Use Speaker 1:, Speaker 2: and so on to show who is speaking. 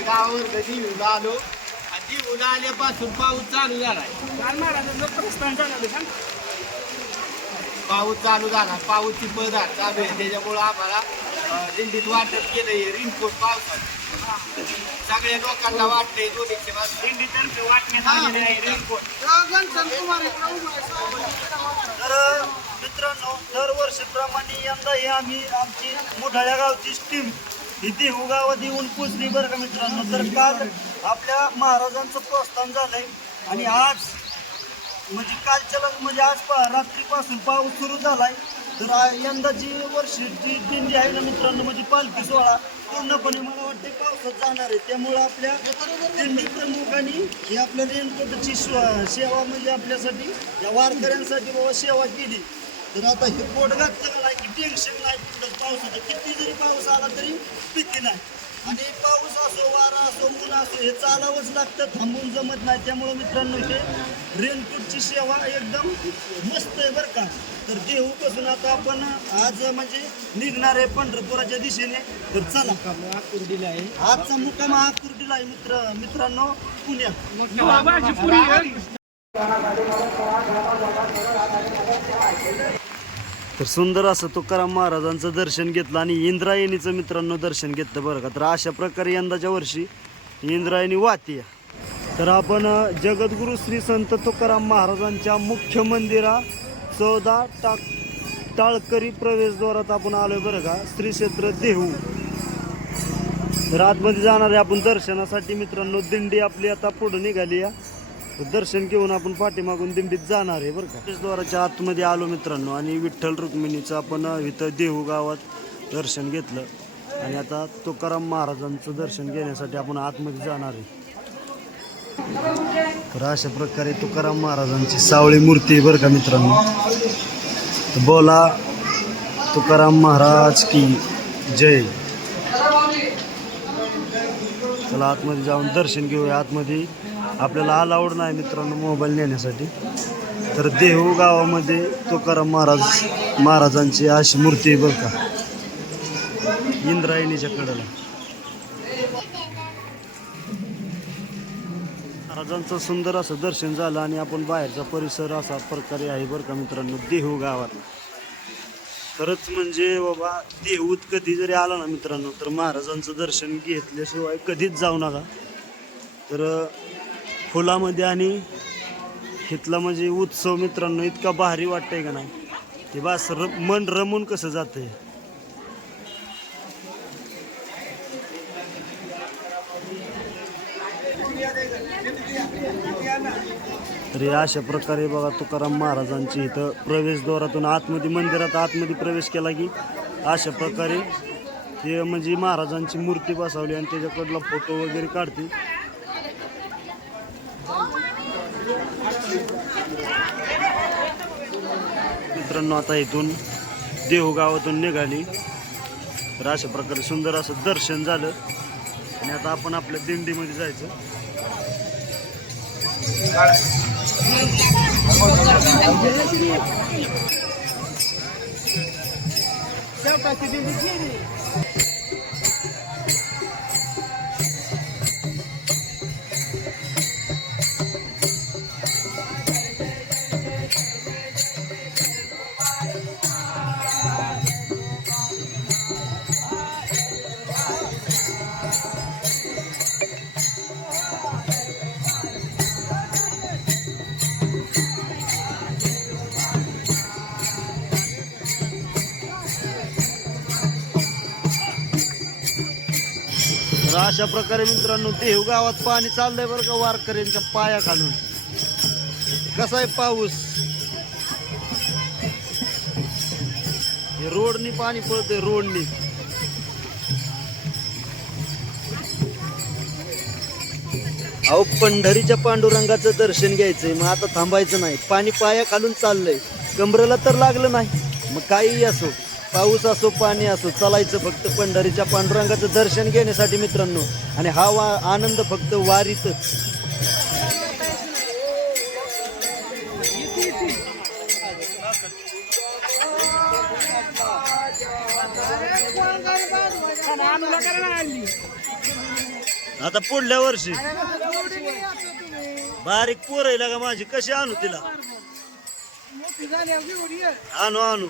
Speaker 1: गावावर कधी उला आलो आल्यापासून पाऊस चालू
Speaker 2: झालं
Speaker 1: पाऊस चालू झाला. पाऊसची पदार चालू आहे त्याच्यामुळं आम्हाला अं, दिंडीत वाटप केलंय. रिनकोट पावसात सगळ्या लोकांना वाटलंय
Speaker 2: आहे.
Speaker 3: तर मित्रांनो दरवर्षीप्रमाणे यंदा हे आम्ही आमची मोठाळ्या गावची स्टीम ही देहू गावात येऊन पोचली बरं का मित्रांनो? तर काल आपल्या महाराजांचं प्रस्थान झालंय आणि आज म्हणजे कालच्या लग- म्हणजे आज पा रात्रीपासून पाऊस सुरू झालाय. तर आ- यंदाची वर्षीची दिंडी आहे ना मित्रांनो म्हणजे पालखी सोहळा पूर्णपणे मला वाटते पावसात जाणार आहे. त्यामुळं आपल्या दिंडी प्रमुखांनी ही आपल्या रेनकोटची स्व- सेवा म्हणजे आपल्यासाठी या वारकऱ्यांसाठी बाबा सेवा केली. तर आता हे पोट घातलं की टेन्शन नाही पावसाचं किती जरी पाऊस आला तरी भीती नाही. आणि पाऊस असो वारा असो ऊन असो हे चालावंच लागतं थांबून जमत नाही. त्यामुळं मित्रांनो हे रेनकोटची सेवा एकदम मस्त आहे बरं का. तर देहूपासून आता आपण आज म्हणजे निघणार आहे पंढरपुराच्या दिशेने. तर चला.
Speaker 2: आकुर्डीला आहे
Speaker 3: आजचा मुक्काम आकुर्डीला आहे मित्र मित्रांनो पुण्यात तर सुंदर असं तुकाराम महाराजांचं दर्शन घेतलं आणि इंद्रायणीचं मित्रांनो दर्शन घेतलं बरं का. तर अशा प्रकारे यंदाच्या वर्षी इंद्रायणी वाहतीय. तर आपण जगद्गुरू श्री संत तुकाराम महाराजांच्या मुख्य मंदिरा चौदा टाक टाळकरी प्रवेशद्वारात आपण आलोय बरं का. श्री क्षेत्र देहू. तर आतमध्ये जाणारे आपण दर्शनासाठी मित्रांनो दिंडी आपली आता पुढे निघाली या दर्शन घेऊन आपण पाठीमागून दिंडीत जाणार आहे बरं का. प्रवेशद्वाराच्या आतमध्ये आलो मित्रांनो आणि विठ्ठल रुक्मिणीचं आपण इथं देहू गावात दर्शन घेतलं. आणि आता तुकाराम महाराजांचं दर्शन घेण्यासाठी आपण आतमध्ये जाणार आहे. तर अशा प्रकारे तुकाराम महाराजांची सावळी मूर्ती आहे बरं का मित्रांनो. बोला तुकाराम महाराज की जय. चला आतमध्ये जाऊन दर्शन घेऊया. आतमध्ये आपल्याला अलाउड नाही मित्रांनो मोबाईल नेण्यासाठी. तर देहू गावामध्ये तुकाराम महाराज महाराजांची अशी मूर्ती आहे बरं का. इंद्रायणीच्या कडेला. महाराजांचं सुंदर असं दर्शन झालं आणि आपण बाहेरचा परिसर असा प्रकारे आहे बरं का मित्रांनो देहू गावातला. खरंच म्हणजे बाबा देहूत कधी जरी आला ना मित्रांनो तर महाराजांचं दर्शन घेतल्याशिवाय कधीच जाऊ नका. तर फुलामध्ये आणि इथला म्हणजे उत्सव मित्रांनो इतका भारी वाटतंय का नाही? ते बस र मन रमून कसं जातंय? तर हे अशा प्रकारे बघा तुकाराम महाराजांची इथं प्रवेशद्वारातून आतमध्ये मंदिरात आतमध्ये प्रवेश केला की अशा प्रकारे ते म्हणजे महाराजांची मूर्ती बसवली आणि त्याच्याकडला फोटो वगैरे काढते. मित्रांनो आता इथून देहू गावातून निघाली. तर अशा प्रकारे सुंदर असं दर्शन झालं. आणि आता आपण आपल्या दिंडीमध्ये जायचं.
Speaker 2: दिंडी
Speaker 3: तर अशा प्रकारे मित्रांनो देहू गावात पाणी चाललंय बरं का वारकऱ्यांच्या पाया खालून. कसा आहे पाऊस? हे रोडनी पाणी पळतंय रोडनी. अहो पंढरीच्या पांडुरंगाचं दर्शन घ्यायचंय मग आता थांबायचं नाही. पाणी पाया खालून चाललंय. कमरेला तर लागलं नाही मग काहीही असो. पाऊस असो पाणी असो चालायचं फक्त पंढरीच्या पांडुरंगाचं दर्शन घेण्यासाठी मित्रांनो. आणि हा वा आनंद फक्त
Speaker 2: वारीत.
Speaker 3: आता पुढल्या वर्षी. बारीक पोर आहे का माझी कशी आणू तिला? आणू आणू.